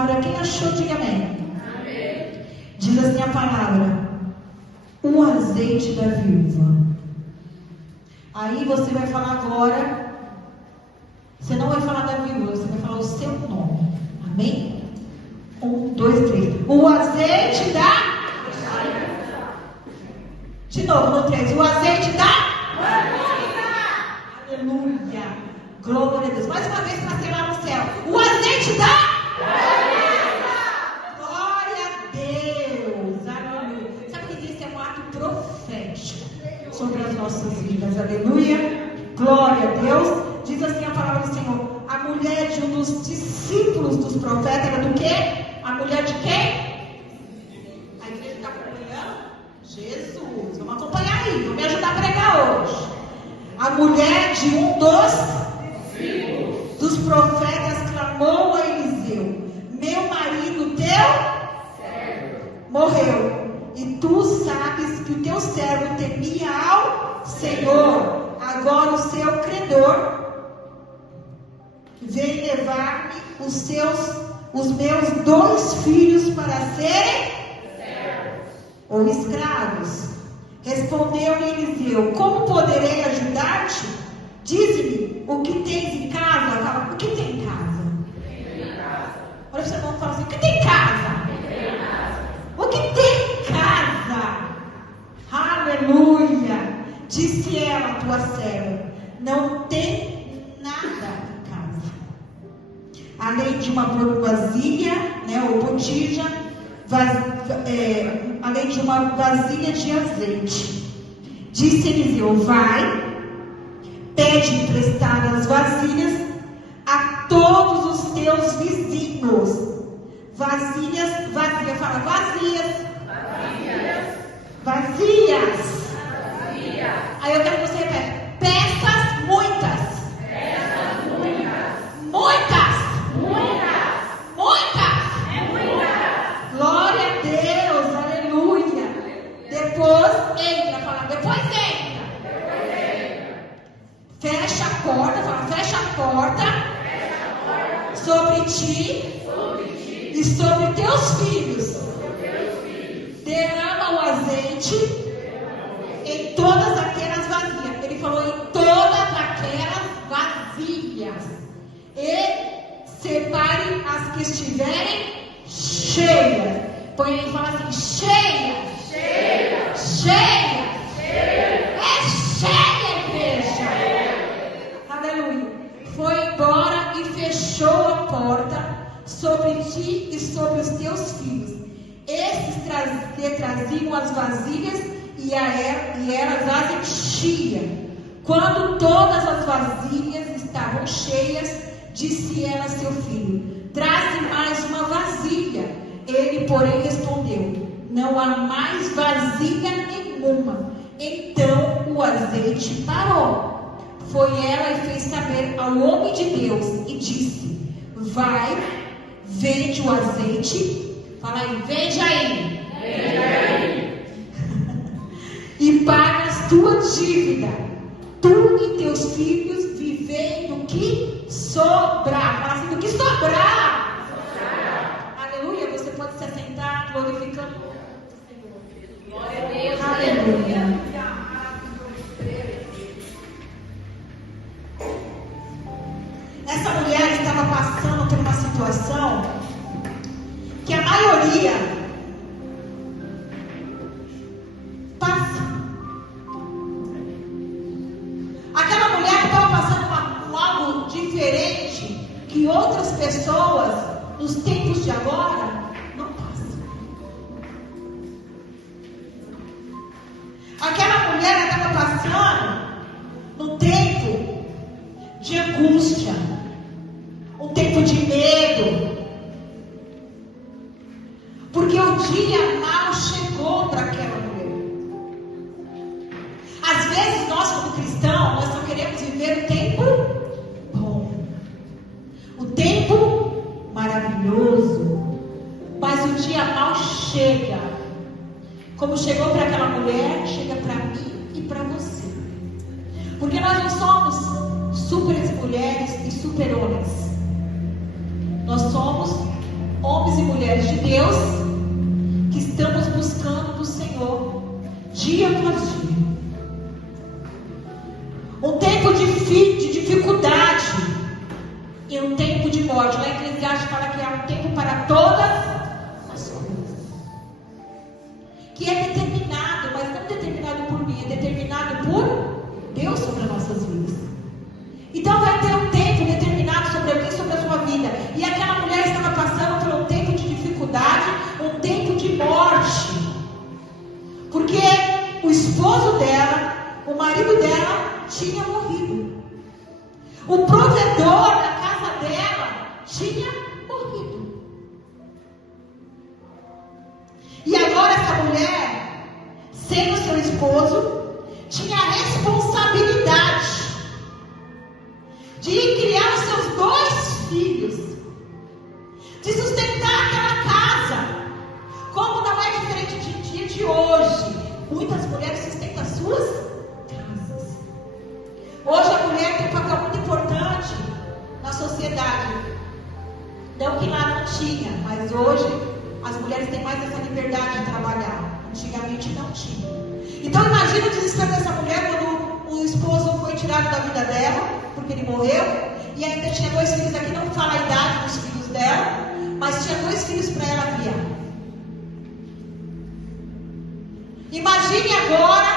palavra. Quem achou, diga amém. Amém. Diz assim a palavra: o azeite da viúva. Aí você vai falar agora. Você não vai falar da viúva, você vai falar o seu nome. Amém? 1, 2, 3. O azeite da... De novo, no 3. O azeite da... Aleluia. Glória a Deus. Mais uma vez para ter lá no céu. O azeite da... Glória a Deus. Aleluia. Sabe que existe um ato profético sobre as nossas vidas. Aleluia. Glória a Deus. Diz assim a palavra do Senhor: a mulher de um dos discípulos dos profetas era do quê? A mulher de quem? A igreja está acompanhando? Jesus, vamos acompanhar aí, vamos me ajudar a pregar hoje. A mulher de um dos profetas clamou a Eliseu: meu marido teu morreu, e tu sabes que o teu servo temia ao Senhor. Agora o seu credor vem levar-me os meus 2 filhos para serem ou escravos. Respondeu-lhe Eliseu: como poderei ajudar-te? Dize-me o que tens em casa. Fala, o que tem em casa? Olha para o seu irmão e fala assim: o que tem em casa? O que tem em casa? Aleluia. Disse ela, tua serva: não tem nada em casa, além de uma vasilha, ou botija, além de uma vasilha de azeite. Disse Eliseu: vai, pede emprestadas vasilhas a todos os teus vizinhos. Vasilhas, fala vazias. Vazias. Aí eu quero que você repete: peças muitas. Glória a Deus, aleluia. Depois entra. Fecha a porta, fecha a porta sobre ti e sobre teus filhos. Derrama o azeite em todas aquelas vasilhas. Ele falou em todas aquelas vasilhas. E separe as que estiverem cheias. Põe aí e fala assim: cheia. É cheia, igreja. Aleluia. Foi embora e fechou a porta sobre ti e sobre os teus filhos. Esses traziam as vasilhas e elas as enchia. Quando todas as vasilhas estavam cheias, disse ela a seu filho: traze mais uma vasilha. Ele, porém, respondeu: não há mais vasilha nenhuma. Então o azeite parou. Foi ela e fez saber ao homem de Deus e disse: vai, vende o azeite. Fala aí, vende aí. E pagas tua dívida. Tu e teus filhos vivem do que sobrar. Fala assim: do que sobrar. Aleluia. Você pode se assentar glorificando o Senhor. Glória a Deus. Aleluia. Essa mulher estava passando por uma situação que a maioria passa. Aquela mulher estava passando por algo diferente que outras pessoas nos tempos de agora não passam. Aquela mulher estava passando num tempo de angústia, um tempo de medo, porque o dia mal chegou para aquela mulher. Às vezes nós, como cristãos, nós não queremos viver o tempo bom, o tempo maravilhoso, mas o dia mal chega, como chegou para aquela mulher, chega para mim e para você, porque nós não somos super mulheres e super homens. Nós somos homens e mulheres de Deus, que estamos buscando do Senhor, dia após dia. Um tempo de dificuldade e um tempo de morte. Lá em Eclesiastes fala que há um tempo para todas as coisas, que é determinado, mas não determinado por mim, é determinado por Deus sobre as nossas vidas. Então vai ter um tempo determinado sobre mim, sobre a sua vida. E aquela mulher estava passando por um tempo de dificuldade, um tempo de morte, porque o esposo dela, o marido dela, tinha morrido. O provedor da casa dela tinha morrido. E agora essa mulher, sendo seu esposo, tinha a responsabilidade de criar os seus 2 filhos, de sustentar aquela casa. Como não é diferente de dia de hoje, muitas mulheres sustentam as suas casas. Hoje a mulher tem um papel muito importante na sociedade. Não que lá não tinha, mas hoje as mulheres têm mais essa liberdade de trabalhar. Antigamente não tinha. Então imagina o desespero dessa mulher quando o esposo foi tirado da vida dela, porque ele morreu, e ainda tinha 2 filhos. Aqui não fala a idade dos filhos dela, mas tinha 2 filhos para ela criar. Imagine agora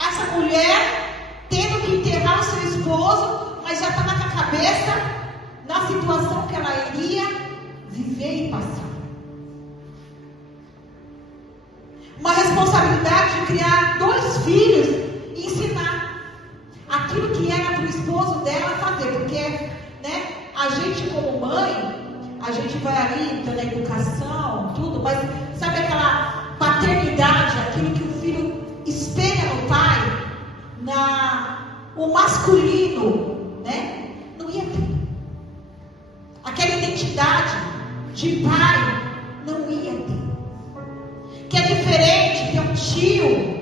essa mulher tendo que enterrar o seu esposo, mas já estava com a cabeça na situação que ela iria viver e passar. Uma responsabilidade de criar 2 filhos e ensinar aquilo que era para o esposo dela fazer, porque, né, a gente como mãe, a gente vai ali dando a educação, tudo, mas sabe aquela paternidade, aquilo que o filho espelha no pai, o masculino, né, não ia ter. Aquela identidade de pai não ia ter. Que é diferente ter um tio,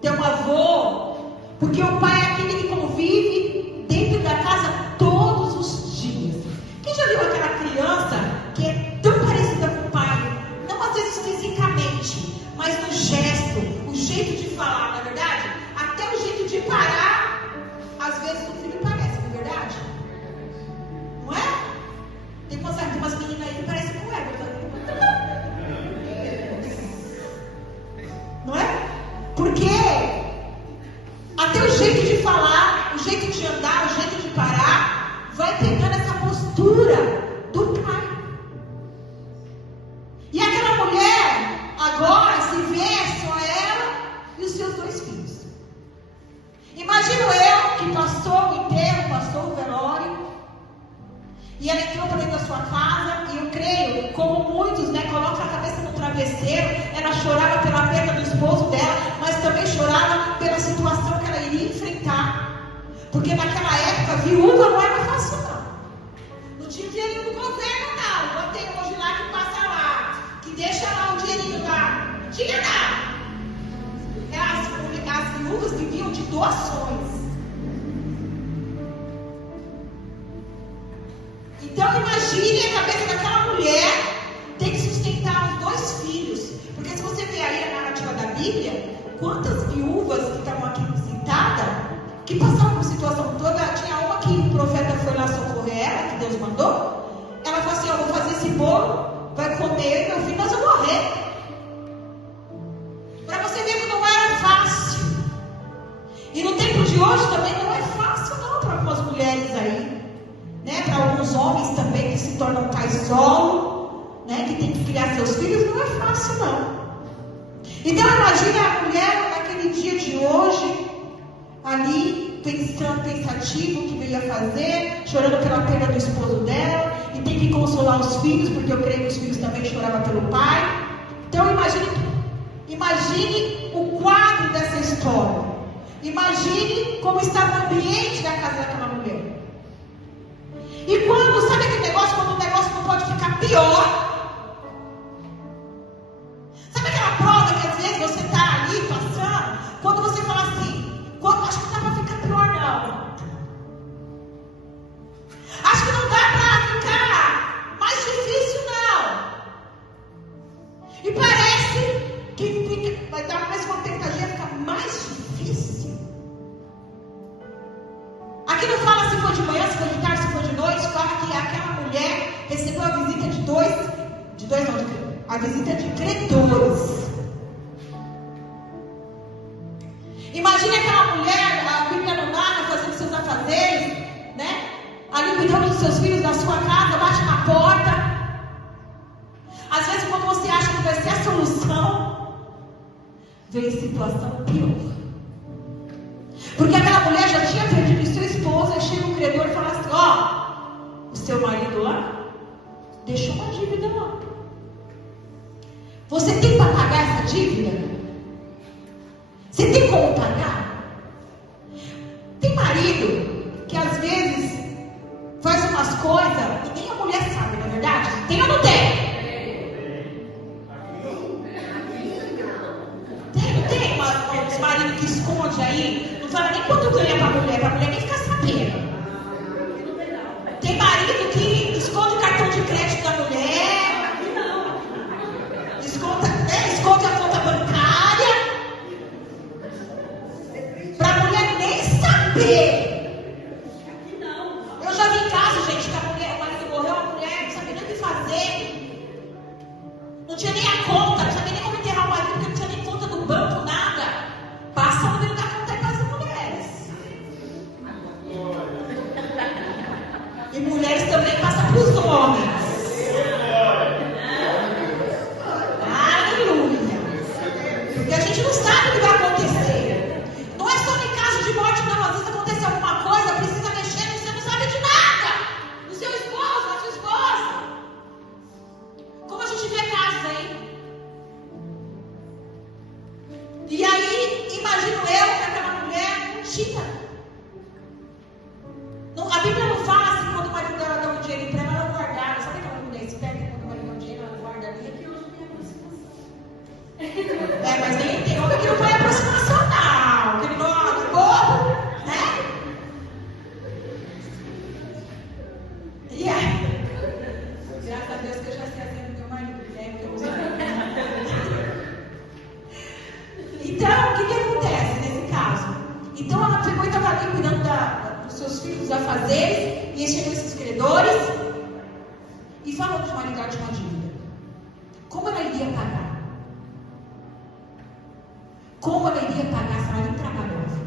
ter um avô, porque o pai é aquele que convive dentro da casa todos os dias. Quem já viu aquela criança que é tão parecida com o pai? Não às vezes fisicamente, mas no gesto, o jeito de falar, na verdade? Até o jeito de parar, às vezes o filho parece, não é verdade? Não é? Tem umas meninas aí que parecem com ela. Não é? Porque até o jeito de falar, o jeito de andar, o jeito de parar, vai pegando essa postura do pai. E aquela mulher, agora, se vê só ela e os seus 2 filhos. Imagino eu que passou o enterro, passou o velório, e ela entrou para dentro da sua casa, e eu creio, como muitos, né, colocam a cabeça no travesseiro, ela chorava pela perda do esposo dela, mas também chorava pela situação que ela iria enfrentar. Porque naquela época, viúva não era fácil, não. Não tinha dinheirinho do governo, não. Igual tem hoje lá que passa lá, que deixa lá o dinheirinho lá. Não tinha nada. As viúvas viviam de doações. Então imagine a cabeça daquela mulher ter que sustentar os 2 filhos. Porque se você ver aí a narrativa da Bíblia, quantas viúvas que estavam aqui sentadas, que passavam por situação toda, tinha uma que o profeta foi lá socorrer ela, que Deus mandou. Ela falou assim: eu vou fazer esse bolo, vai comer, meu filho, nós vamos morrer. Para você ver que não era fácil. E no tempo de hoje também não é fácil não para algumas mulheres aí, né? Para alguns homens também que se tornam pais solo, né? Que tem que criar seus filhos, não é fácil não. Então imagine a mulher naquele dia de hoje, ali pensativo o que veio a fazer, chorando pela perda do esposo dela, e tem que consolar os filhos, porque eu creio que os filhos também choravam pelo pai. Então imagine o quadro dessa história. Imagine como estava o ambiente da casa daquela mulher. E quando, sabe aquele negócio, quando o negócio não pode ficar pior? Sabe aquela prova que às vezes você está ali passando, quando você fala assim, acho que não dá para ficar pior não. Acho que não dá para ficar mais difícil parece que vai dar mais uma tentativa, fica mais difícil. Aqui não fala se foi de manhã, se foi de tarde, se foi de noite. Fala que aquela mulher recebeu a visita a visita de credores. Imagine aquela mulher, a Bíblia não narra, fazendo seus afazeres, né? Ali cuidando dos seus filhos, da sua casa, bate na porta. Às vezes, quando você acha que vai ser a solução, vem situação pior. Porque aquela mulher já tinha perdido sua esposa, e chega um credor e fala assim: ó, o seu marido lá deixou uma dívida lá. Você tem para pagar essa dívida? Você tem como pagar? Tem marido que às vezes faz umas coisas e nem a mulher sabe, não é verdade? Tem ou não tem? Tem uns maridos que esconde aí, não fala nem quanto ganha pra mulher nem ficar sabendo. Tem marido que esconde o cartão de crédito da mulher, esconde a conta bancária, pra mulher nem saber. Eu já vi casos, gente, que o marido morreu, a mulher não sabia nem o que fazer. Não tinha nem a conta, não sabia nem como enterrar o marido, porque não tinha nem conta do banco, nada. Passa o número da conta para as mulheres. E mulheres também passam para os homens. Aleluia. Porque a gente não sabe o que vai acontecer. Não é só em caso de morte, não. Às vezes acontece alguma coisa, precisa mexer, você não sabe de nada. Do seu esposo, da sua esposa. Como a gente vê casos aí. E aí, imagino eu que aquela mulher tinha. A Bíblia não fala assim, quando o marido dela dá um dinheiro para ela guardar. Sabe aquela mulher esperta, quando o marido dá um dinheiro, ela guarda ali? Aqui hoje tem aproximação. Mas nem tem. Como que não foi aproximação, não? Que ele não é bobo, né? E aí? Graças a Deus que eu já sei assim do meu marido, né? Então, o que acontece nesse caso? Então, ela pegou e estava ali cuidando dos seus filhos, dos afazeres, e chegou esses credores e falou que o marido tinha uma dívida. Como ela iria pagar? Como ela iria pagar se ela nem trabalhava?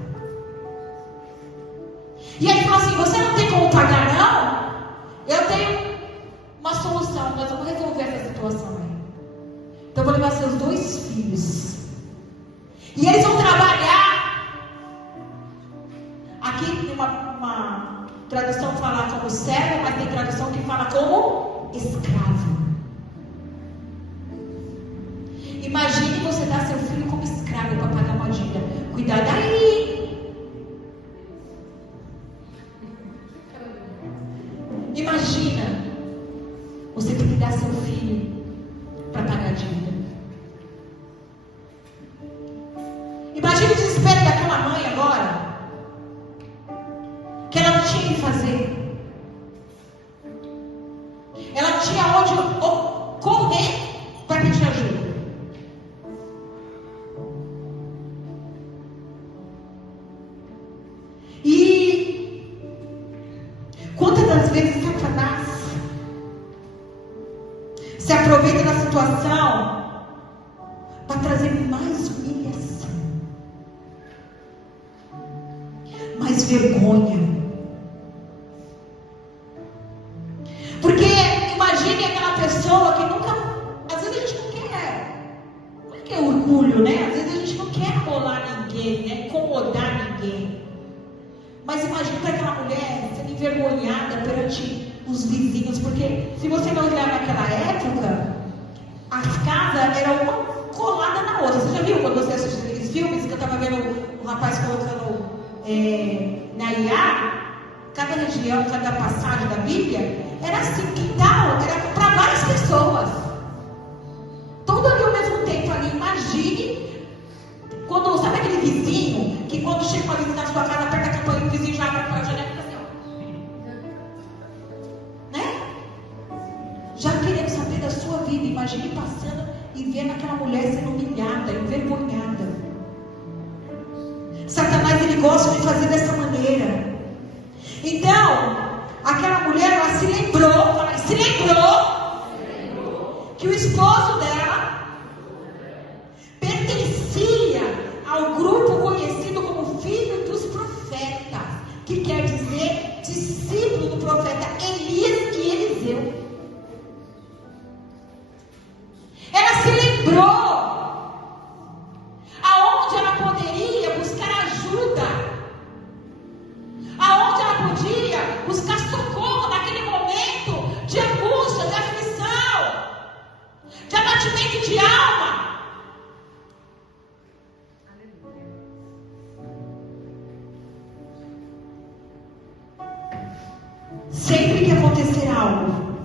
E aí falou assim: você não tem como pagar, não? Eu tenho uma solução, nós vamos resolver essa situação aí. Então, eu vou levar seus 2 filhos. E eles vão trabalhar. Aqui tem uma tradução que fala como servo, mas tem tradução que fala como escravo. Imagine você dar seu filho como escravo para pagar uma dívida. Cuidado aí. Imagina você ter que dar seu filho para pagar a dívida. Imagina o desespero daquela mãe agora, que ela não tinha o que fazer. Ela não tinha onde correr para pedir ajuda. E quantas das vezes Satanás se aproveita da situação para trazer mais humilhação, mais vergonha. Porque imagine aquela pessoa que nunca, às vezes a gente não quer orgulho, né? Às vezes a gente não quer rolar ninguém, né? Incomodar ninguém. Mas imagine aquela mulher sendo envergonhada perante os vizinhos, porque se você não olhar naquela época, as casas eram uma colada na outra. Você já viu quando você assiste aqueles filmes que eu estava vendo um rapaz colocando na IA, cada região, cada passagem da Bíblia, era assim, quintal, era para várias pessoas. Todo ali ao mesmo tempo ali. Imagine quando, sabe aquele vizinho que quando chega para visitar a sua casa, aperta a campainha e o vizinho já abre a janela e fica assim, ó. Né? Já querendo saber da sua vida. Imagine passando e vendo aquela mulher sendo humilhada, envergonhada. Satanás, ele gosta de fazer dessa maneira. Então, aquela mulher, ela se lembrou que o esposo dela pertencia ao grupo conhecido como filho dos profetas, que quer dizer discípulo do profeta Elias e Eliseu. Ela se lembrou aonde ela poderia buscar ajuda, aonde ela podia buscar socorro naquele momento de angústia, de aflição, de abatimento de alma. Sempre que acontecer algo,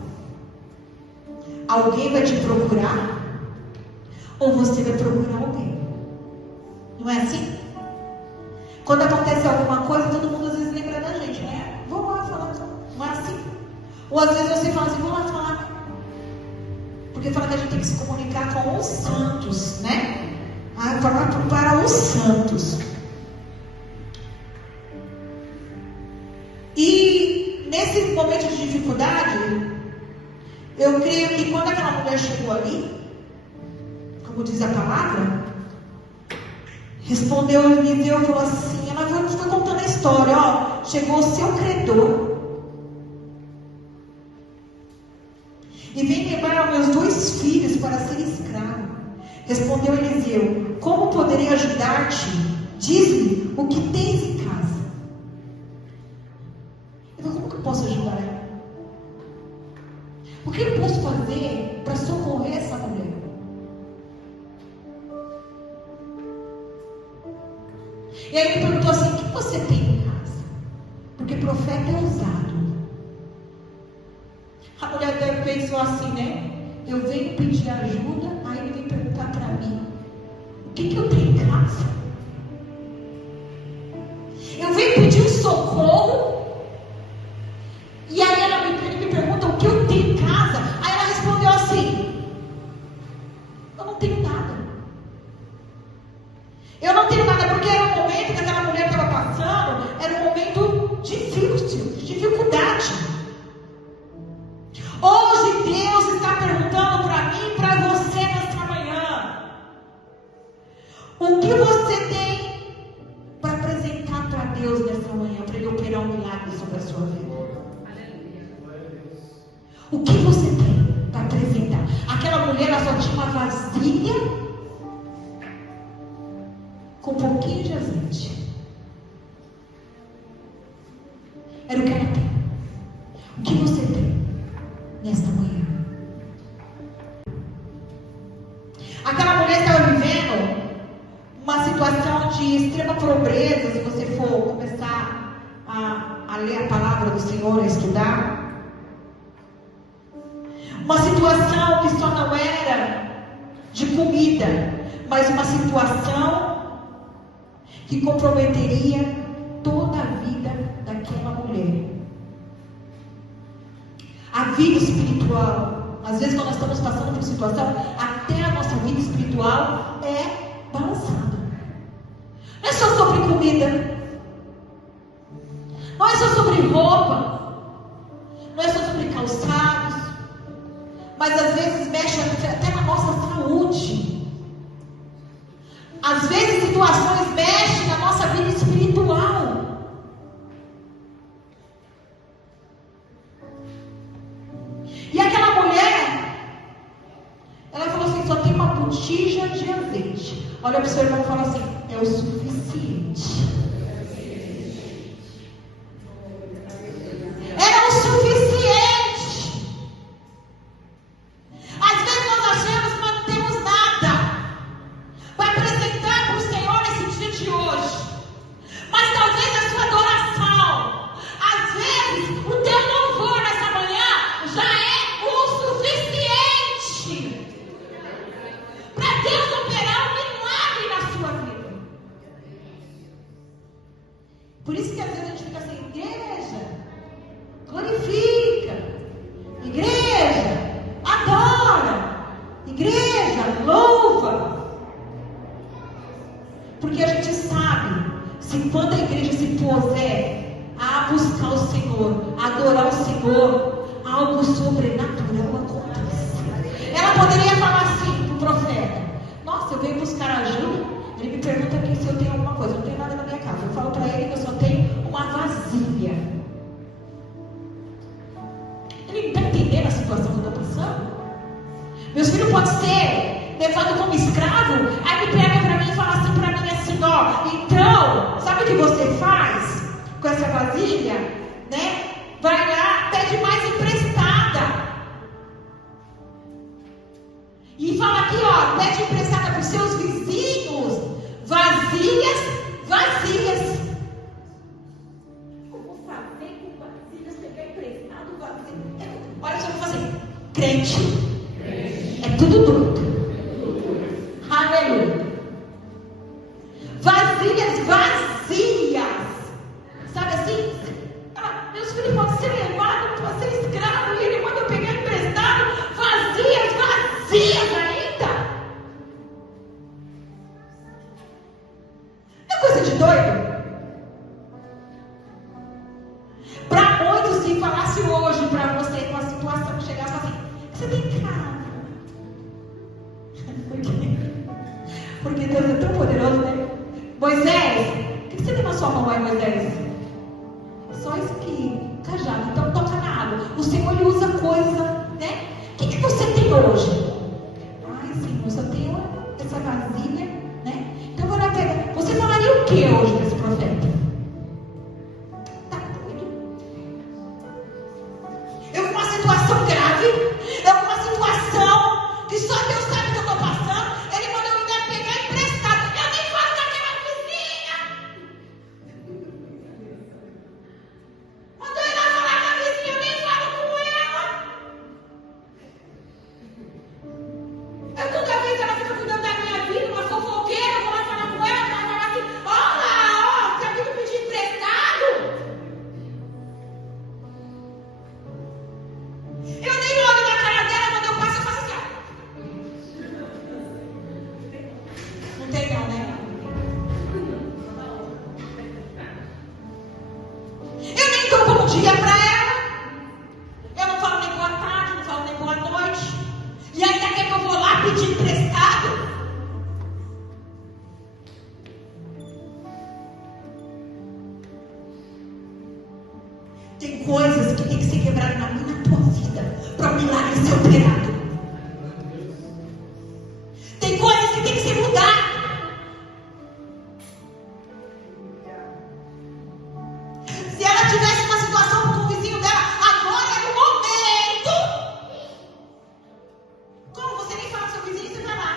alguém vai te procurar, ou você vai procurar alguém. Não é assim? Quando acontece alguma coisa, todo mundo às vezes lembra da gente, né? Vou lá falar. Não é assim? Ou às vezes você fala assim, vou lá falar. Porque fala que a gente tem que se comunicar com os santos, né? Para os santos. E nesse momento de dificuldade, eu creio que quando aquela mulher chegou ali, como diz a palavra, respondeu Eliseu e falou assim, ela foi contando a história, ó, chegou o seu credor e vem levar meus 2 filhos para ser escravo. Respondeu Eliseu, como poderei ajudar-te? Diz-me o que tens em casa. Eu falei, como que eu posso ajudar ela? O que eu posso fazer para socorrer essa mulher? E aí ele perguntou assim, o que você tem em casa? Porque profeta é ousado. A mulher pensou assim, né? Eu venho pedir ajuda, aí ele vem perguntar para mim, o que eu tenho em casa? Eu venho pedir um socorro, e aí ele me pergunta o que eu tenho em casa. Aí ela respondeu assim, eu não tenho nada. Eu não tenho nada, porque era um momento que aquela mulher estava passando, era um momento difícil, de dificuldade. Hoje Deus está perguntando para mim e para você nesta manhã, o que você tem para apresentar para Deus nesta manhã, para Ele operar um milagre sobre a sua vida? O que você tem para apresentar? Aquela mulher, ela só tinha uma vasilha com um pouquinho de azeite. Era o que ela tem. O que você tem nesta manhã? Aquela mulher estava vivendo uma situação de extrema pobreza. Se você for começar a ler a palavra do Senhor, a estudar, uma situação que só não era de comida, mas uma situação que comprometeria toda a vida daquela mulher. A vida espiritual, às vezes quando nós estamos passando por situação, até a nossa vida espiritual é balançada. Não é só sobre comida, não é só sobre roupa, não é só sobre calçados, mas às vezes mexe até na nossa saúde. Às vezes situações mexem na nossa vida espiritual. E aquela mulher, ela falou assim, só tem uma botija de azeite. Olha para o seu irmão e fala assim, é o suficiente. Era o suficiente. Às vezes nós achamos que não temos nada para apresentar para o Senhor nesse dia de hoje. Mas talvez a sua adoração, às vezes o teu louvor nessa manhã já é o suficiente para Deus operar um milagre na sua vida. Por isso que às vezes a gente fica assim, igreja, glorifica, igreja, adora, igreja, Porque a gente sabe, se quando a igreja se puser a buscar o Senhor, a adorar o Senhor, algo sobrenatural acontece. Ela poderia falar assim para o profeta: nossa, eu venho buscar ajuda. Ele me pergunta aqui se eu tenho alguma coisa. Eu não tenho nada na minha casa. Eu falo para ele que eu só tenho uma vasilha. Ele não está entendendo a situação que eu estou passando? Meus filhos podem ser levados como escravo. Aí me pega para mim e fala assim para mim assim: ó, então, sabe o que você faz com essa vasilha? Né? Vai lá, pede mais emprestada. E fala aqui, ó, pede emprestada para os seus vizinhos. Vasilhas, vazias. Eu vou fazer com vasilhas, pegar emprestado, vasilha. Olha só o que eu vou fazer. Crente é tudo doido. Aleluia. Vasilhas vazias. Sabe assim? Meus filhos podem ser levados para ser escravos e ele manda eu pegar emprestado. Vazias vazias ainda. É coisa de doido. Para muitos, se falasse hoje para você com a situação que chegasse assim: você tem casa? Porque Deus é tão poderoso, né? Moisés, o que você tem na sua mão aí, Moisés? Só isso aqui, cajado. Então toca na água. O Senhor ele usa coisa, né? O que você tem hoje? Ai, Senhor, eu só tenho essa vasilha, né? Então vou lá pegar. Você falaria o que hoje para esse profeta? Tá doido? Eu com uma situação grave, eu com uma situação que só Deus sabe o que eu estou passando. Ele mandou eu me pegar emprestado. Eu nem falo daquela vizinha. Mandou eu ir lá falar com a vizinha, eu nem falo com ela. Toda vez ela fica cuidando da minha vida, uma fofoqueira, eu vou lá falar com ela, ela vai falar assim: olá, você aqui me pedir emprestado? Eu nem olho na cara dela, quando eu passo, eu faço assim, ó. Não tem não, né? Eu nem dou bom dia pra ela. Eu não falo nem boa tarde, não falo nem boa noite. E ainda quer que eu vou lá pedir emprestado? Tem coisas que tem que ser quebradas na minha e na tua vida para o milagre ser operado. Tem coisas que tem que ser mudadas. Se ela tivesse uma situação com o vizinho dela, agora é o momento. Como você nem fala com seu vizinho, você vai lá.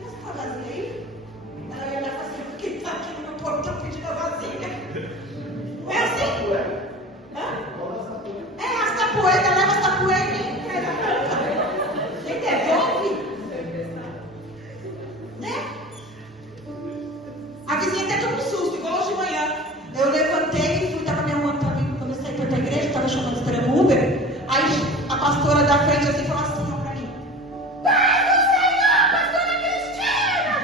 Essa tá vazia aí? Ela ia olhar pra você, porque tá aqui no meu portão pedindo a vasilha. Não é assim? Hã? É, as tapoeiras, leva as tapoeiras e quem devolve? Né? A vizinha até tomou um susto, igual hoje de manhã. Eu levantei e fui, tava me arrumando pra mim, quando eu saí pra ir pra igreja, tava chamando, esperando o Uber. Aí a pastora da frente assim falou assim, ó, pra mim: Pai do Senhor, pastora Cristina!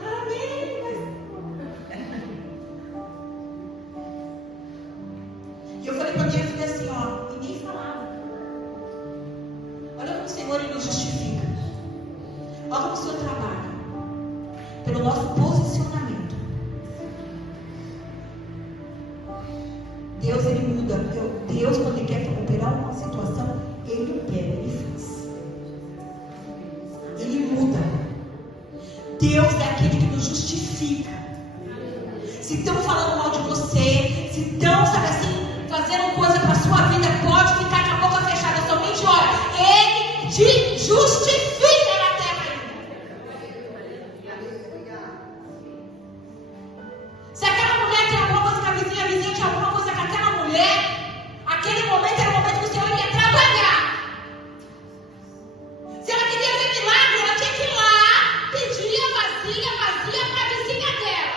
Amém. E eu falei pra minha filha assim, ó, e nem falava. Olha como o Senhor ele nos justifica. Olha como o Senhor trabalha. Pelo nosso posicionamento. Deus ele muda. Deus, quando ele quer operar uma situação, ele opera, ele faz. Ele muda. Deus é aquele que nos justifica. Se estão falando mal de você, se estão, sabe assim, fazendo coisa para a sua vida, pode ficar com a boca fechada. Somente olha, ele te justifica na terra ainda. Se aquela mulher tem alguma coisa com a vizinha tinha alguma coisa com aquela mulher, aquele momento era o momento que o Senhor ia trabalhar. Se ela queria ver milagre, ela tinha que ir lá pedir a vazia para a vizinha dela.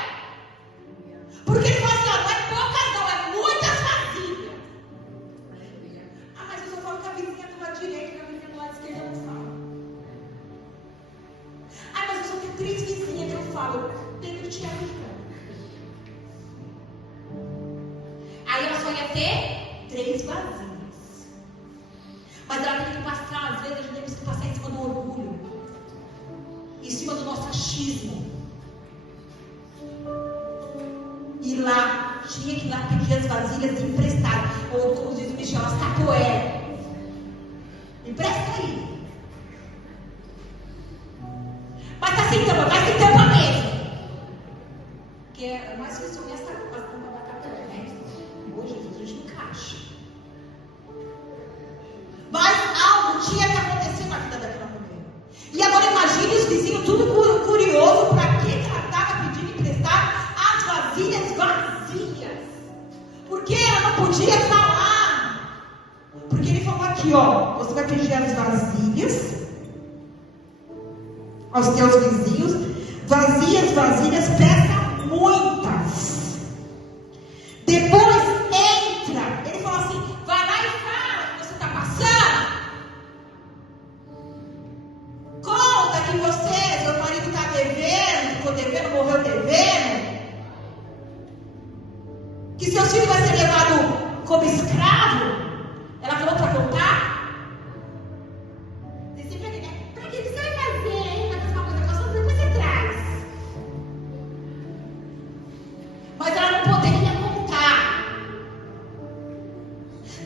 Porque ele falou assim, ó, não é poucas não, é muitas vasilhas. ter 3 vasilhas. Mas ela tem que passar, às vezes, a gente tem que passar em cima do orgulho, em cima do nosso achismo. E lá, tinha que ir lá pedir as vasilhas emprestadas. Ou, como diz o Michel, as capoeiras. Empresta aí. Mas tá sem tampa, vai sem tampa mesmo. Que é mais fácil essa tampa da capoeira, né? Hoje, Jesus, a gente encaixa. Mas algo tinha que acontecer na vida daquela mulher. E agora imagine os vizinhos tudo curioso para que ela estava pedindo emprestado as vasilhas vazias. Porque ela não podia falar. Porque ele falou aqui, ó, você vai pedir as vasilhas aos teus vizinhos, vazias, vasilhas, peça muitas. Depois entra, ele falou assim, vai lá e fala que você está passando. Conta que você, seu marido está devendo, ficou devendo, morreu devendo. Que seus filhos vão ser levados como escravo. Ela falou para contar. Disse para ele, né? Para que você vai fazer ainda a mesma coisa que você depois você traz. Mas ela não poderia contar.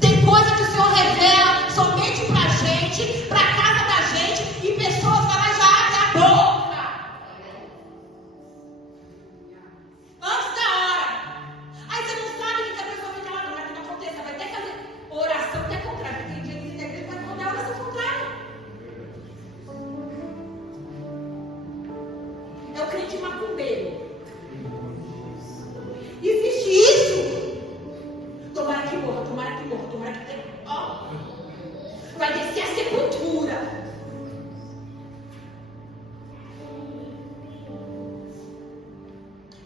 Tem coisa que o Senhor revela somente para a gente, para a casa da gente, e pessoas vão lá e já abrem a boca. Antes da hora. Aí você não sabe o que a pessoa fica lá, não, que não aconteça. Vai até fazer oração até contrária. Porque tem dia que na igreja vai mandar a oração contrária. É o crente macumbeiro. Existe isso. Tomara que morra, tomara que morra, tomara que tenha. Ó, vai descer a sepultura.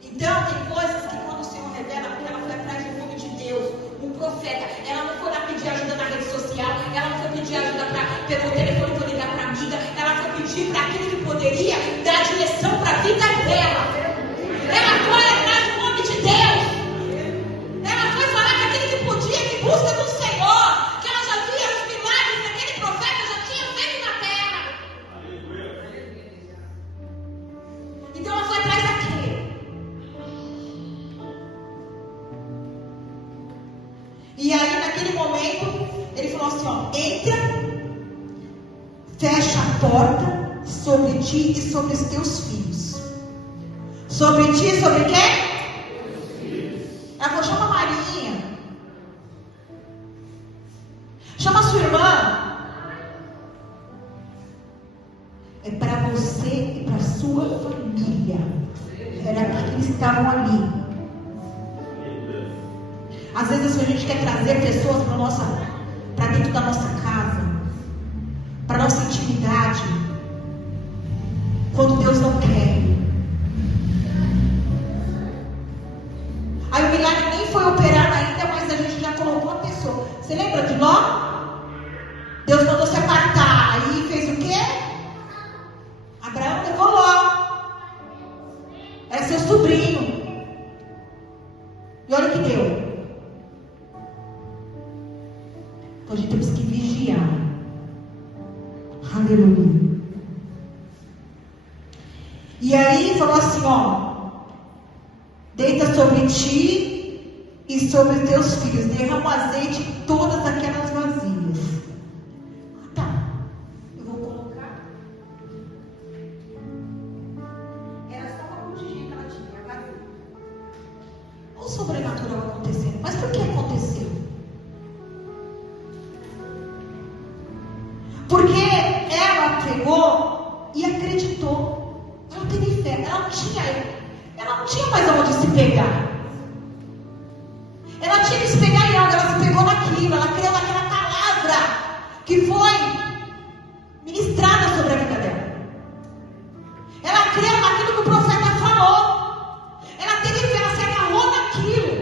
Então, tem coisas que quando o Senhor revela, porque ela foi atrás do nome de Deus, um profeta, ela não foi lá pedir ajuda na rede social, ela não foi pedir ajuda pelo telefone para ligar para a amiga, ela foi pedir para aquele que poderia dar direção para a vida dela. Ela foi atrás do nome de Deus. Ela foi falar com aquele que podia, que busca do Senhor, que ela já via os milagres que aquele profeta já tinha feito na terra. Então ela foi atrás daquele. E aí naquele momento ele falou assim, ó, entra, fecha a porta sobre ti e sobre os teus filhos. Sobre ti e sobre quem? Ela falou, chama a Marinha. Chama a sua irmã. É para você e para a sua família. Era aqui que eles estavam ali. Às vezes a gente quer trazer pessoas para dentro da nossa casa, para nossa intimidade, quando Deus não quer. Aí o milagre nem foi operado ainda, mas a gente já colocou a pessoa. Você lembra de Ló? Deus mandou se apartar. Aí fez o quê? Abraão levou Ló. Era seu sobrinho. E olha o que deu. Então a gente temos que vigiar. Aleluia. E aí falou assim, ó, deita sobre ti e sobre os teus filhos, derrama o azeite em todas aquelas vasilhas. Tá, eu vou colocar. Era só uma botijinha que ela tinha, a vasilha. Olha o sobrenatural acontecendo. Mas por que aconteceu? Porque ela pegou e acreditou. Ela teve fé. Ela não tinha mais aonde se pegar. Ela tinha que se pegar em algo. Ela se pegou naquilo. Ela creu naquela palavra que foi ministrada sobre a vida dela. Ela creu naquilo que o profeta falou. Ela teve fé. Ela se agarrou naquilo.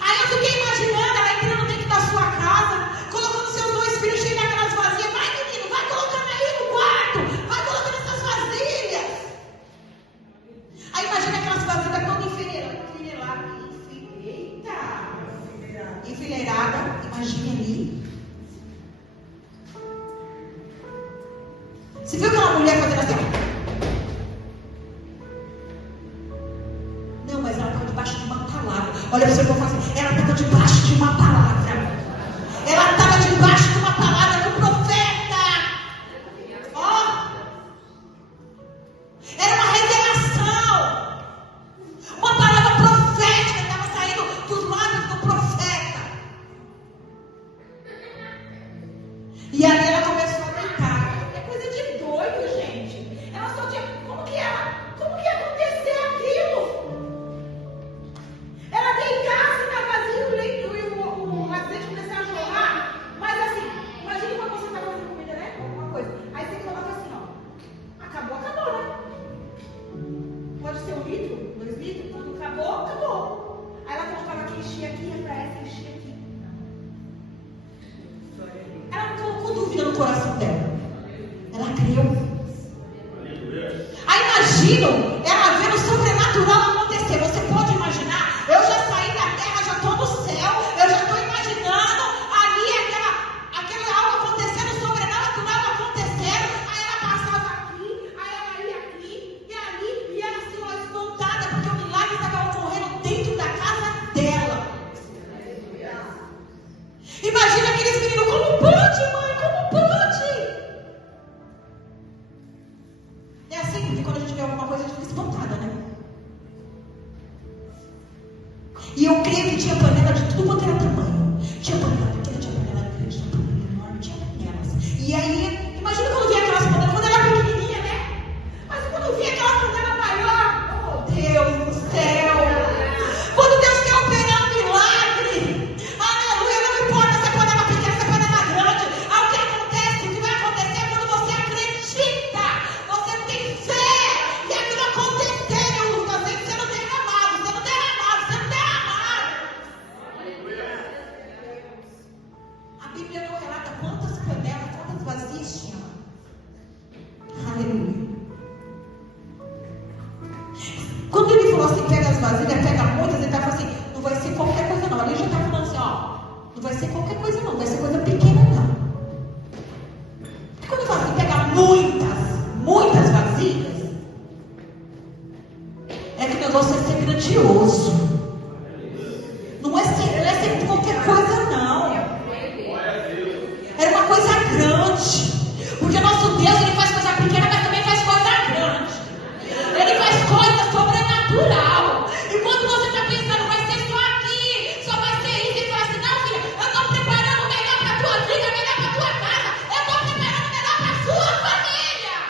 Aí eu fiquei imaginando ela entrando dentro da sua casa, colocando seus 2 filhos cheios daquelas vasilhas. Vai, menino, vai colocando aí no quarto. Vai colocando essas vasilhas. Aí imagina aquelas vasilhas todas enfileiradas. Eita! Você viu aquela mulher fazendo assim? Não, mas ela estava debaixo de uma palavra. Olha para você como faz. Ela estava debaixo de uma palavra. Ela estava debaixo de uma palavra do profeta. Ó. Era uma revelação. Uma palavra profética estava saindo dos lábios do profeta. E ali ela começou a deitar. É coisa de doido, gente. Ela só tinha. Como que ia acontecer aquilo? Ela deitasse na casinha do leito e o azeite começar a jorrar. Mas assim, imagina quando você está fazendo comida, né? Alguma coisa. Aí você coloca assim, ó. Acabou, né? Pode ser 1 litro, 2 litros. Quando acabou. Aí ela colocava aqui, enchia aqui, ia pra essa, enchia aqui. Ela não colocou dúvida no coração dela. Ela creu. Aí imagino ela vendo o sobrenatural acontecer. Você pode imaginar? Eu já saí da terra, já estou no céu. Eu já estou imaginando ali aquele algo acontecendo, sobrenatural acontecendo. Aí ela passava aqui, aí ela ia aqui e ali, e ela assim, ó, espantada, porque o milagre estava ocorrendo dentro da casa dela. Imagina aqueles meninos, como pode, mãe? Como pode? É assim, porque quando a gente vê alguma coisa, a gente fica espantada, né? E eu creio que tinha panela de tudo quanto era tamanho. Tinha panela pequena, tinha panela grande, tinha panela enorme, tinha panelas. E aí, imagina quando via aquelas panelas, quando era pequenininha, né? Mas quando via aquela panela maior, oh Deus do céu! Quando Deus quer operar um milagre, aleluia, não importa se é panela pequena, se é panela grande. O que acontece, o que vai acontecer quando você acredita, você tem fé, e aquilo acontecer, eu uso, às vezes sendo derramado. A Bíblia não relata quantas panelas, quantas vasilhas tinha. Aleluia. Quando ele falou assim, pega as vasilhas, pega muitas, ele estava assim, não vai ser qualquer coisa não. Ali já está falando assim, ó, não vai ser qualquer coisa não, vai ser coisa pequena não. Porque quando ele fala assim, pega muitas vasilhas, é que o negócio vai ser grandioso. Não é ser qualquer coisa não. Era uma coisa grande. Porque o nosso Deus, ele faz coisa pequena, mas também faz coisa grande. Ele faz coisa sobrenatural. E quando você está pensando, vai ser só aqui, só vai ser isso, e fala assim, não filha, eu estou preparando o melhor para a tua vida, o melhor para a tua casa. Eu estou preparando o melhor para a sua família.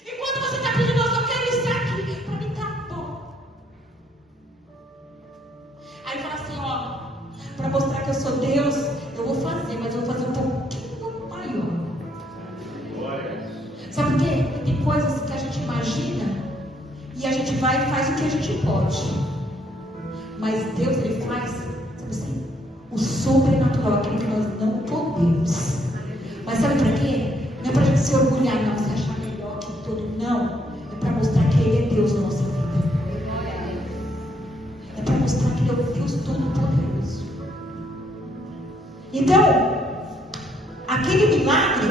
E quando você está pedindo, eu só quero isso aqui, para mim tá bom. Aí fala assim, ó, para mostrar que eu sou Deus, eu vou fazer, mas eu vou fazer um pouquinho maior. Sabe por quê? Tem coisas que a gente imagina e a gente vai e faz o que a gente pode. Mas Deus, ele faz, sabe assim, o sobrenatural, aquilo que nós não podemos. Mas sabe para quê? Não é para a gente se orgulhar, não, se achar melhor que todo, não. É para mostrar que Ele é Deus na nossa vida. É para mostrar que Ele é o Deus Todo-Poderoso. Então, aquele milagre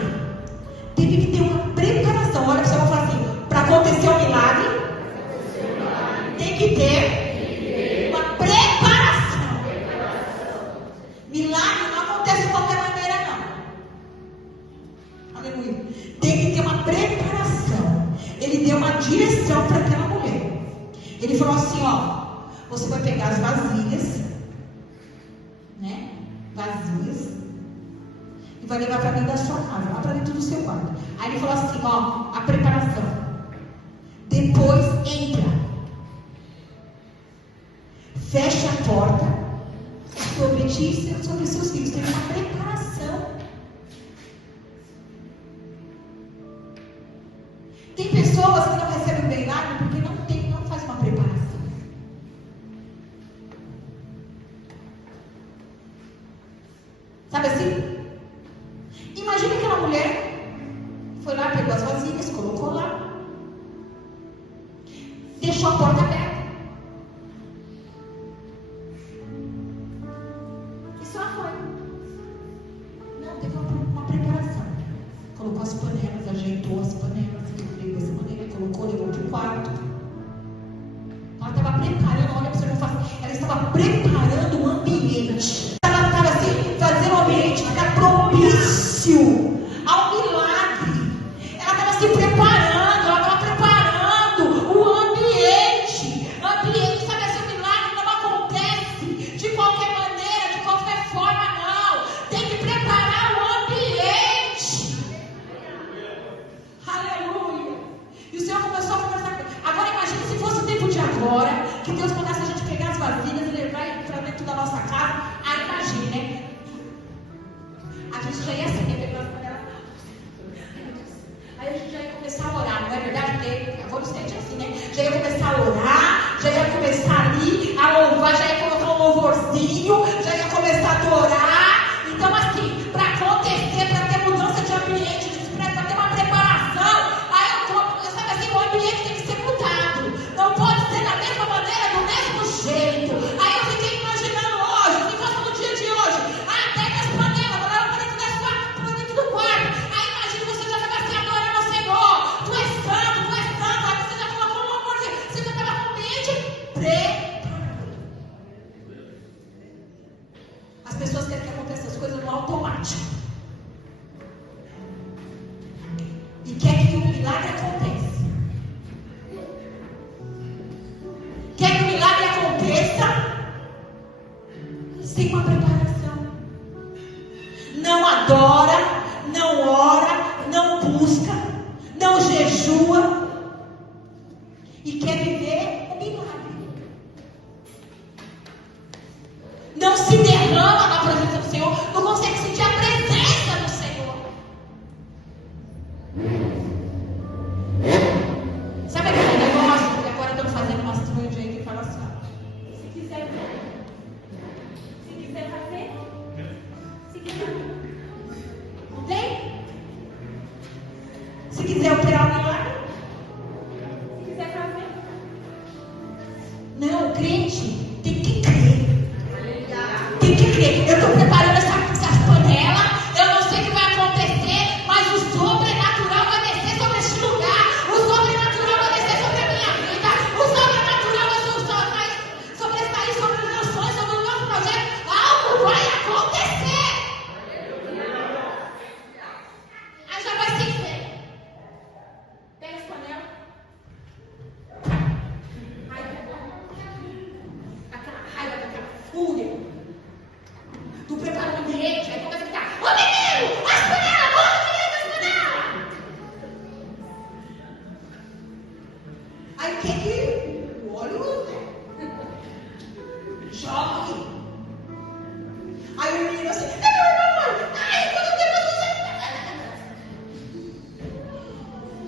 teve que ter uma preparação. Olha, você vai falar assim, para acontecer o milagre, tem que ter uma preparação. Milagre não acontece de qualquer maneira, não. Aleluia. Tem que ter uma preparação. Ele deu uma direção para aquela mulher. Ele falou assim, ó, você vai pegar as vasilhas, né? Vazias, e vai levar para dentro da sua casa, lá para dentro do seu quarto. Aí ele falou assim, ó, a preparação. Depois entra, fecha a porta sobre ti e sobre seus filhos. Tem uma preparação. Tem pessoas que não recebem o milagre porque não faz uma preparação. Sabe assim? Imagina aquela mulher foi lá, pegou as vasilhas, colocou lá, deixou a porta aberta. E só foi. Não, teve uma preparação. as panelas, ajeitou as panelas, refriou as panelas, colocou, levou para o quarto. Ela estava preparando, olha para você não fazer. Ela estava preparando o ambiente. Ela estava assim, fazendo o ambiente ficar propício ao milagre. Ela estava se preparando, ela estava preparando o ambiente. O ambiente, sabe assim, o milagre não acontece de qualquer maneira, de qualquer forma, não. Tem que preparar o ambiente. Aleluia. E o Senhor começou a conversar com. Agora imagine se fosse o tempo de agora, que Deus mandasse a gente pegar as vasilhas e levar para dentro da nossa casa. Aí imagine, né? A gente já ia assim, pegar as panelas. Aí a gente já ia começar a orar, não é verdade? Porque adolescente é assim, né? Já ia começar a orar, já ia começar ali a louvar, já ia colocar um louvorzinho, já ia começar a adorar. Então assim, para acontecer, para ter mudança de ambiente, para ter uma preparação, aí eu sabe assim, o ambiente tem que ser mudado. Não pode ser da mesma maneira, do mesmo jeito. Aí eu fiquei imaginando hoje, se fosse no dia de hoje, pega as panelas, vai lá para dentro do quarto. Aí imagina você já estava se adorando ao Senhor. Tu és santo, aí você já colocou um amor, você já estava com o ambiente preparado. As pessoas querem que aconteça as coisas no automático. E quer que o milagre aconteça. Quer que o milagre aconteça sem uma preparação. Não adora, não ora, não busca, não jejua e quer viver o milagre. Não se derrama na presença do Senhor, não consegue sentir a presença do Senhor. Sabe aquele negócio que agora estão fazendo umas trunhas aí que fala assim, se quiser fazer, se quiser, não tem? Se quiser operar o milagre, se quiser fazer. Não, o crente tem que crer. Tem que crer. Eu estou preparando essas panelas, eu não sei o que vai acontecer, mas o sobrenatural vai descer sobre este lugar. O sobrenatural vai descer sobre a minha vida. O sobrenatural vai sobressair sobre os meus sonhos, sobre o meu projeto. Algo vai acontecer. Aí já vai ser feito. Pega as panelas. Aí aquela raiva, aquela fúria. Tu prepara o ambiente, aí começa a ficar, ô menino, as panelas, ô menino, as panelas. Aí quer que o óleo jogue. Aí o menino assim, ai, quando Deus.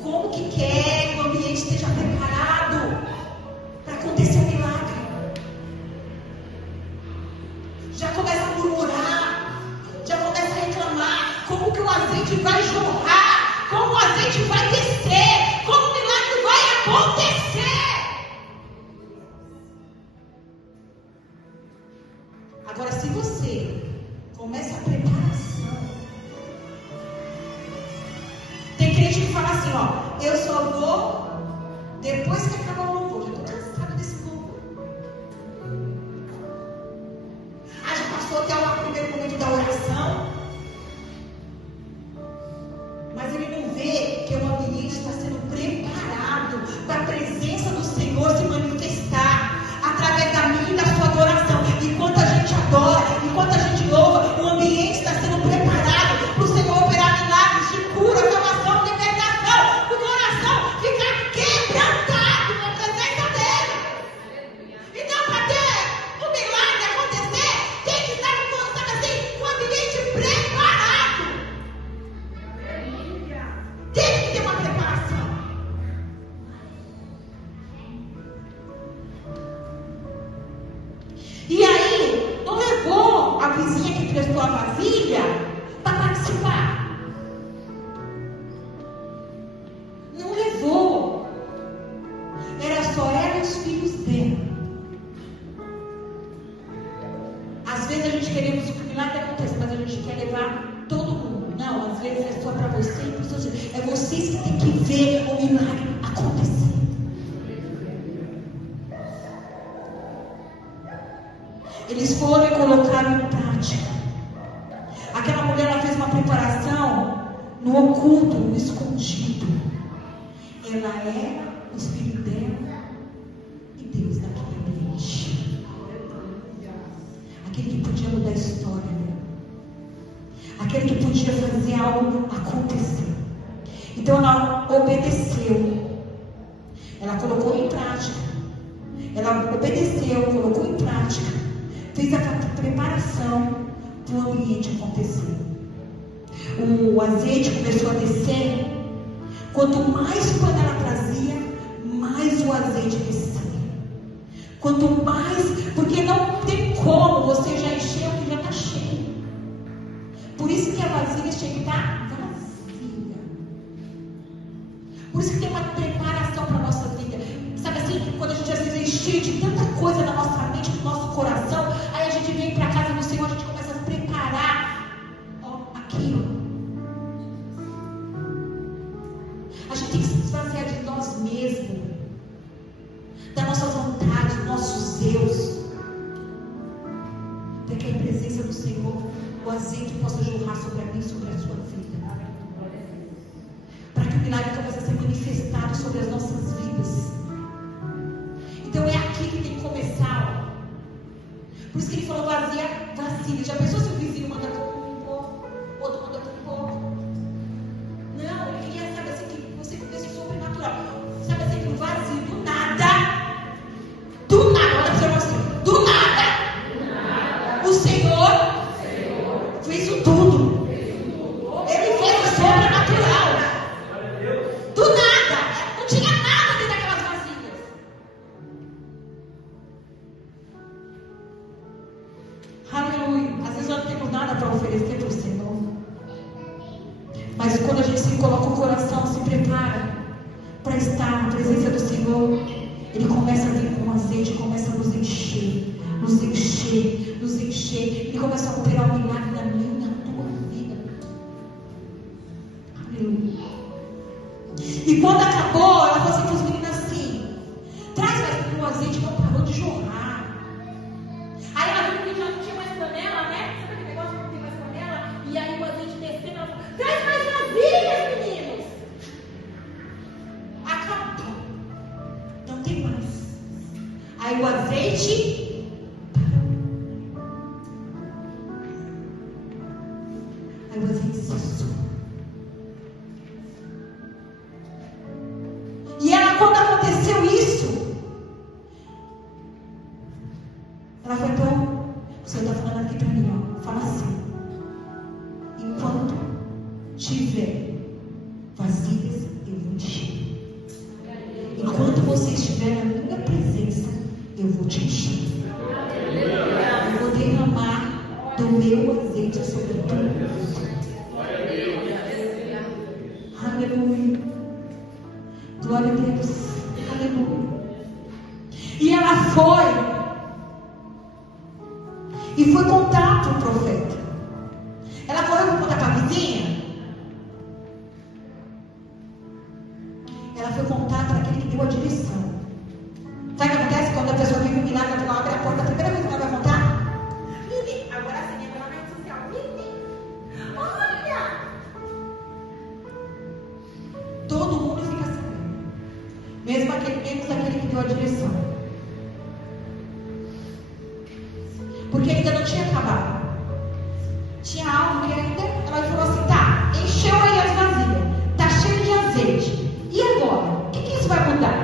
Como que quer que o ambiente esteja preparado para acontecer o milagre? Já começa a murmurar, já começa a reclamar. Como que o azeite vai jorrar? Como o azeite vai descer? Como o milagre vai acontecer? Agora, se você começa a preparação, tem crente que fala assim, ó, eu só vou depois que acabar o louvor. Já estou cansado desse louvor. Já passou até o primeiro momento da oração, mas ele não vê que o ambiente está sendo preparado para a presença do Senhor se manifestar através da minha e da sua adoração. Enquanto a gente adora, enquanto a gente louva, o ambiente está sendo preparado para o Senhor operar milagres de cura, salvação, libertação, o coração ficar quebrantado na presença dele. Então, para ter o milagre acontecer, tem que estar com o ambiente preparado. Tem que ter uma preparação. E aí, não levou a vizinha vezes é só para você e para os seus filhos. É vocês que têm que ver o milagre acontecer. Eles foram e colocaram em prática. Aquela mulher, ela fez uma preparação no oculto, no escondido. Ela era os filhos dela e Deus naquele ambiente. Aquele que podia mudar a história dela. Aquele que podia fazer algo acontecer. Então ela obedeceu. Ela colocou em prática. Ela obedeceu, colocou em prática. Fez a preparação para o ambiente acontecer. O azeite começou a descer. Quanto mais pano ela trazia, mais o azeite descia. Quanto mais, porque não tem como você já encher o que já está cheio. Por isso que a vasilha chega e está vazia. Por isso que tem uma preparação para a nossa vida. Sabe assim, quando a gente às vezes é cheio de tanta coisa na nossa mente, no nosso coração, aí a gente vem para a casa do Senhor, a gente começa a preparar aquilo. A gente tem que se esvaziar de nós mesmos, da nossa vontade, dos nossos eus, para que a presença do Senhor, o azeite possa jorrar sobre a mim e sobre a sua vida, para que o milagre comece a ser manifestado sobre as nossas vidas. Então é aqui que tem que começar. Por isso que ele falou vazia. Já pensou se o vizinho manda um pouco, outro manda um pouco? Não, ele queria, sabe assim, que você vivesse o sobrenatural. Sabe assim, que o vazio do nada, olha para você, do nada, o Senhor fez o tudo. Ele fez o sobrenatural. Do nada, não tinha nada dentro daquelas vasilhas. Aleluia. Às vezes nós não temos nada para oferecer para o Senhor. Mas quando a gente se coloca o coração, se prepara para estar na presença do Senhor, Ele começa a vir com azeite, começa a nos encher, nos encher, nos encher. Ele começa a operar um milagre na minha e na tua vida. Aleluia. E quando acabou, ela falou assim para os meninos assim: traz mais um azeite, não parou de jorrar. Aí ela viu que já não tinha mais panela, né? Sabe aquele negócio que não tem mais panela? E aí o azeite descendo, ela falou: traz mais vasilhas, meninos. Acabou. Não tem mais. Aí o azeite parou. Aí o azeite cessou. E ela, quando aconteceu isso, ela foi: então, o Senhor está falando aqui para mim, ó. Fala assim: enquanto tiver vasilhas, eu vou encher. Enquanto você estiver na minha presença, eu vou te encher. Eu vou derramar do meu azeite sobre tudo. Aleluia. Glória a Deus. Aleluia. E ela foi contar para o profeta. Ela foi contar para a vizinha. Ela foi contar para aquele que deu a direção. Sabe o que acontece quando a pessoa vive um milagre? Ela abre a porta, a primeira coisa que ela vai contar: Lili, agora sim, entra na rede social. Lili, olha! Todo mundo fica sabendo. Menos aquele que deu a direção. Porque ainda não tinha acabado. Tinha algo que ainda. Ela falou assim: tá, encheu aí as vasilhas, tá cheio de azeite. E agora? O que isso vai mudar?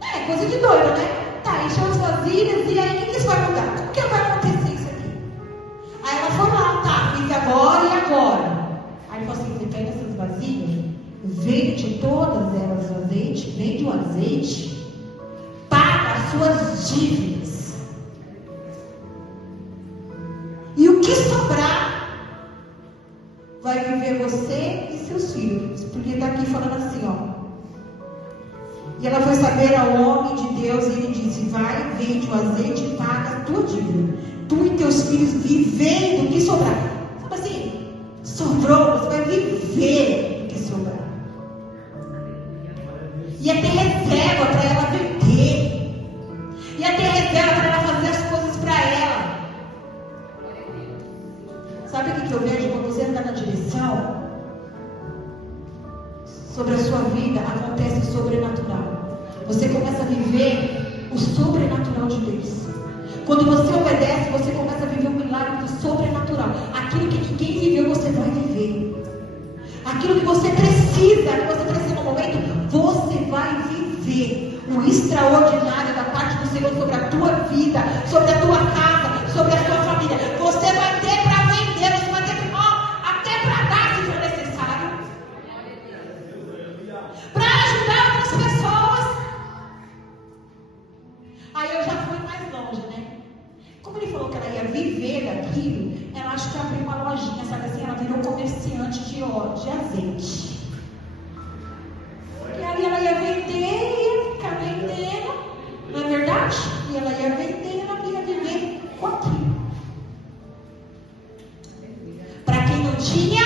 É coisa de doido, né? Tá, encheu as vasilhas, e aí o que isso vai mudar? Como que vai acontecer isso aqui? Aí ela foi lá: tá, fiz agora e agora. Aí ele falou assim: você pega essas vasilhas, vende todas elas o azeite, vende o azeite, paga as suas dívidas. E o que sobrar vai viver você e seus filhos. Porque está aqui falando assim, ó. E ela foi saber ao homem de Deus, e ele disse: vai, vende o azeite e paga a tua dívida. Tu e teus filhos vivem do que sobrar. Sabe assim, sobrou viver do que sobrar. Ia ter reserva para ela vender. Ia ter reserva para ela fazer as coisas para ela. Sabe o que eu vejo quando você anda na direção? Sobre a sua vida acontece o sobrenatural. Você começa a viver o sobrenatural de Deus. Quando você obedece, você começa a viver o milagre do sobrenatural. Aquilo que ninguém viveu, você vai viver. Aquilo que você precisa no momento, você vai viver. O extraordinário da parte do Senhor sobre a tua vida, sobre a tua casa, sobre a tua família. Você vai ter para vender, você vai ter até para dar se for necessário. Para ajudar outras pessoas. Aí eu já fui mais longe, né? Como ele falou que ela ia viver daquilo, ela acho que abriu uma lojinha, sabe assim? Ela virou comerciante de óleo, de azeite. E aí ela ia vender, ia ficar vendendo, não é verdade? E ela ia vender, ela ia viver com aquilo. Para quem não tinha,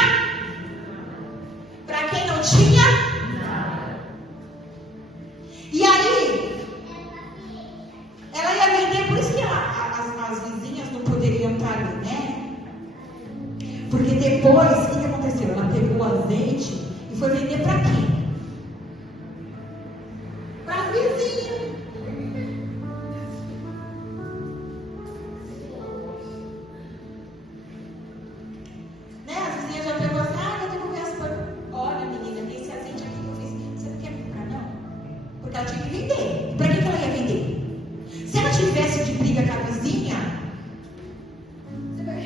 e aí, ela ia vender, por isso que as vizinhas não poderiam estar ali, né? Porque depois, o que aconteceu? Ela pegou o azeite e foi vender para quem? Para as vizinhas. Né? As vizinhas já pegou assim, eu tenho conversa. Olha, menina, tem esse azeite aqui que eu fiz. Você não quer comprar, não? Porque ela tinha que vender. E para que ela ia vender? Se ela tivesse de briga com a vizinha, você vai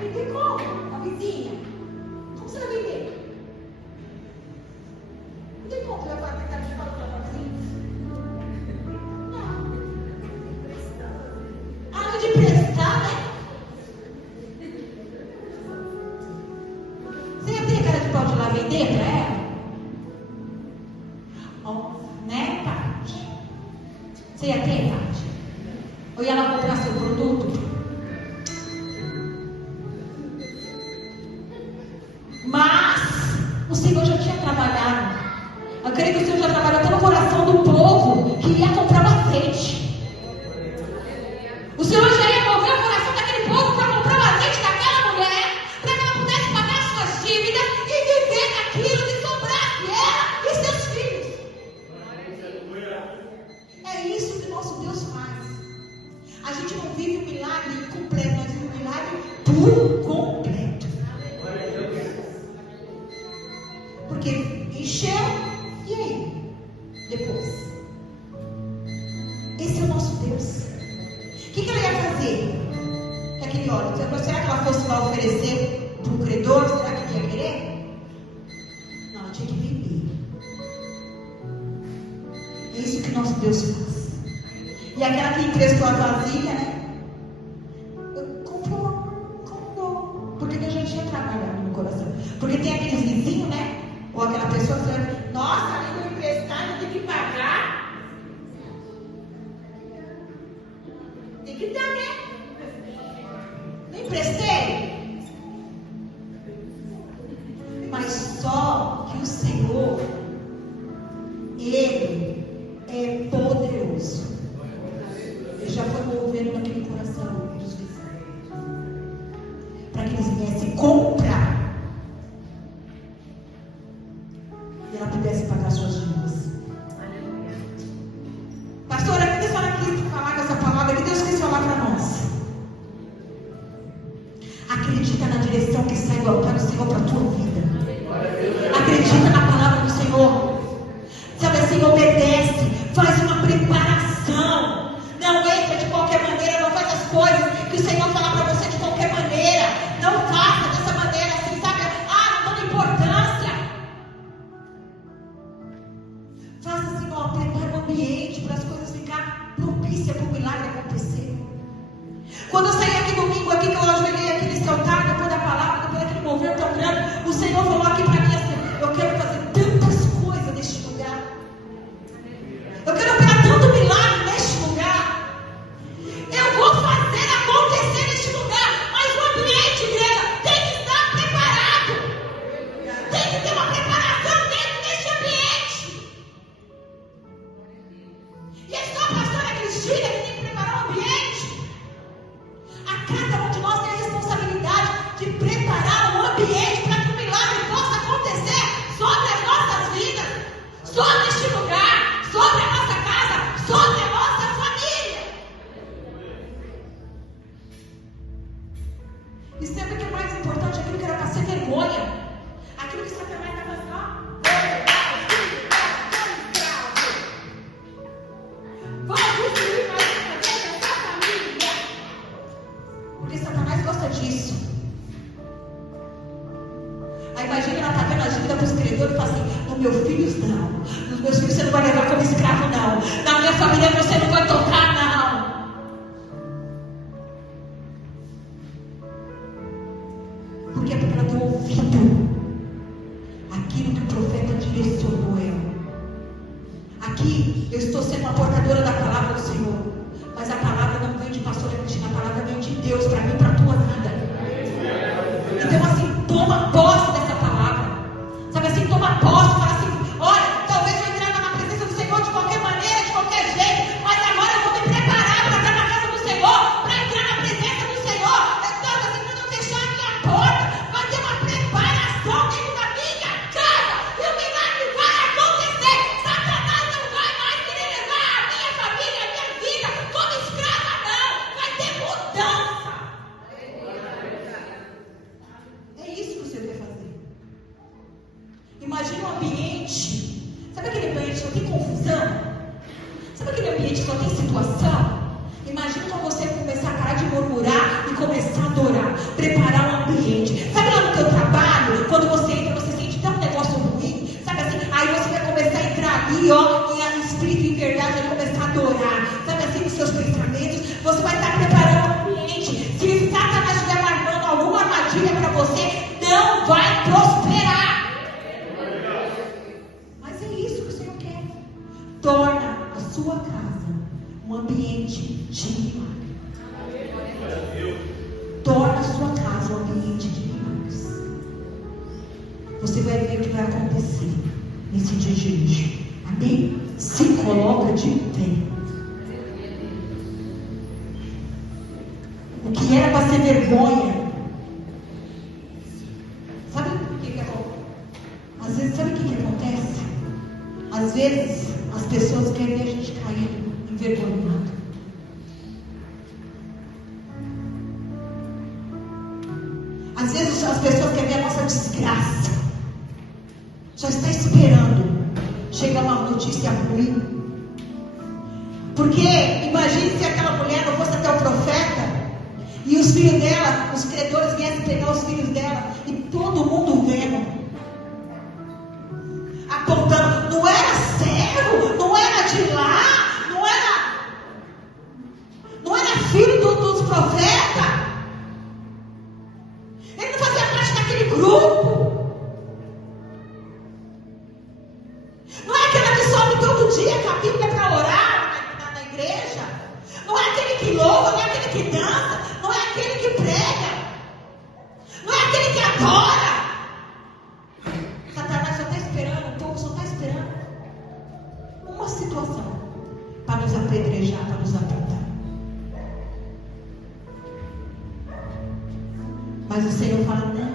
vender como? A vizinha? Como você vai vender? Não tem como você vai fazer cara de pau para a vizinha? Não. Além de prestar, né? Você ia ter cara de pau de lá vender para ela? Né, Tati? Você ia ter, Tati? Ou ia lá comprar seu produto? Mas o Senhor já tinha trabalhado. Eu creio que o Senhor já trabalhou até no coração do povo que ia comprar o azeite. O Senhor já ia mover o coração daquele povo para comprar o azeite daquela mulher, para que ela pudesse pagar suas dívidas e viver daquilo que sobrasse ela e seus filhos. É isso que nosso Deus faz. A gente não vive um milagre incompleto, nós vivemos um milagre por completo. Porque encheu, e aí? Depois. Esse é o nosso Deus. O que ela ia fazer? Aquele óleo. Será que ela fosse lá oferecer para o credor? Será que ele ia querer? Não, ela tinha que vender. É isso que nosso Deus faz. E aquela que emprestou a vasilha, né? Comprou. Porque Deus já tinha trabalhado no coração. Porque tem aqueles vizinhos, né? Ou aquela pessoa que fala, nossa, além de eu emprestar, eu tenho que pagar. Tem que dar, né? Não emprestei. Mas só que o Senhor, Ele é poderoso. Ele já foi movendo naquele coração dos vizinhos, para que eles viessem comprar e ela pudesse pagar suas dívidas. Pastora, o que a senhora quis falar com essa palavra? O que Deus quis falar para nós? Acredita na direção que sai do altar do Senhor para a tua vida. Acredita na palavra do Senhor. Sabe assim, obedece, faz uma preparação. Não entra de qualquer maneira, não faz as coisas que o Senhor fala para você de qualquer maneira. Não faça dessa maneira assim, sabe? Não dando importância. Faça assim, prepara o ambiente para as coisas ficar propícias para o milagre acontecer. Quando eu saí aqui domingo, aqui que eu ajoelhei aqui nesse altar, depois da palavra, depois daquele mover tão grande, o Senhor Aí imagina ela pagando a dívida para os credores e fala assim: nos meus filhos não, nos meus filhos você não vai levar como escravo não, na minha família você não vai tocar não. Por quê? Porque ela deu ouvido aquilo que o profeta direcionou ela. Aqui eu estou sendo uma portadora da palavra do Senhor, mas a palavra não vem de pastora Cristina, a palavra vem de Deus para mim e para a tua vida. Então assim, toma posse dessa palavra, sabe assim, toma posse, fala assim: olha, talvez eu entrava na presença do Senhor de qualquer maneira, de qualquer jeito, mas agora eu vou me preparar para estar na casa do Senhor, para entrar na presença do Senhor. Então assim, quando eu fechar a minha porta, vai ter uma preparação dentro da minha casa, e o milagre vai acontecer. Satanás não vai mais querer levar a minha família, a minha vida como escrava não, vai ter mudança. É isso que você quer fazer. Imagina um ambiente, sabe aquele ambiente que só tem confusão? Sabe aquele ambiente que só tem situação? Imagina quando você começar a parar de murmurar e começar a adorar, preparar um ambiente. Sabe lá no teu trabalho, quando você entra, você sente tão negócio ruim, sabe assim? Aí você vai começar a entrar ali, ó, em espírito e em verdade, vai começar a adorar, sabe assim, nos seus pensamentos, você vai estar preparando um ambiente. Se Satanás estiver marcando alguma armadilha para você, não vai prosperar. Mas é isso que o Senhor quer. Torna a sua casa um ambiente de milagre. Torna a sua casa um ambiente de milagres. Você vai ver o que vai acontecer nesse dia de hoje. Amém? Se coloca de pé. O que era para ser vergonha. Sabe o que acontece? Às vezes, sabe o que acontece? Às vezes, as pessoas querem ver a gente caído, envergonhado. Às vezes, as pessoas querem ver a nossa desgraça. Só está esperando chegar uma notícia ruim. Porque, imagine se aquela mulher não fosse até o profeta e os filhos dela, os credores viessem pegar os filhos dela e todo mundo vendo, apontando: não era servo, não era de lá, não era filho dos profetas, ele não fazia parte daquele grupo, não é aquela que sobe todo dia com a Bíblia para orar na igreja, não é aquele que louva, não é aquele que dança, não é aquele que prega, não é aquele que adora. Satanás só está esperando, o povo só está esperando uma situação para nos apedrejar, para nos apontar. Mas o Senhor fala: não,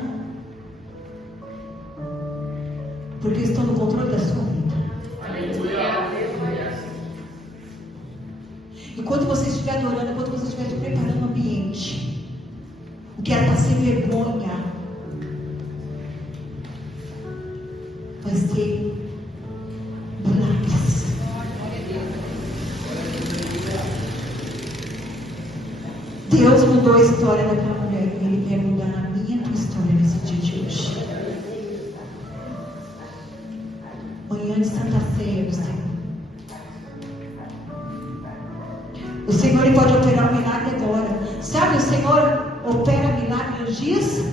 porque eu estou no controle da sua vida. Enquanto você estiver adorando, enquanto você estiver se preparando o ambiente, o que era para ser vergonha vai ser milagres. Deus mudou a história daquela mulher e Ele quer mudar a minha e a tua história nesse dia de hoje. Manhã de Santa Ceia do Senhor. O Senhor, Ele pode operar um milagre agora. Sabe, o Senhor opera milagre nos dias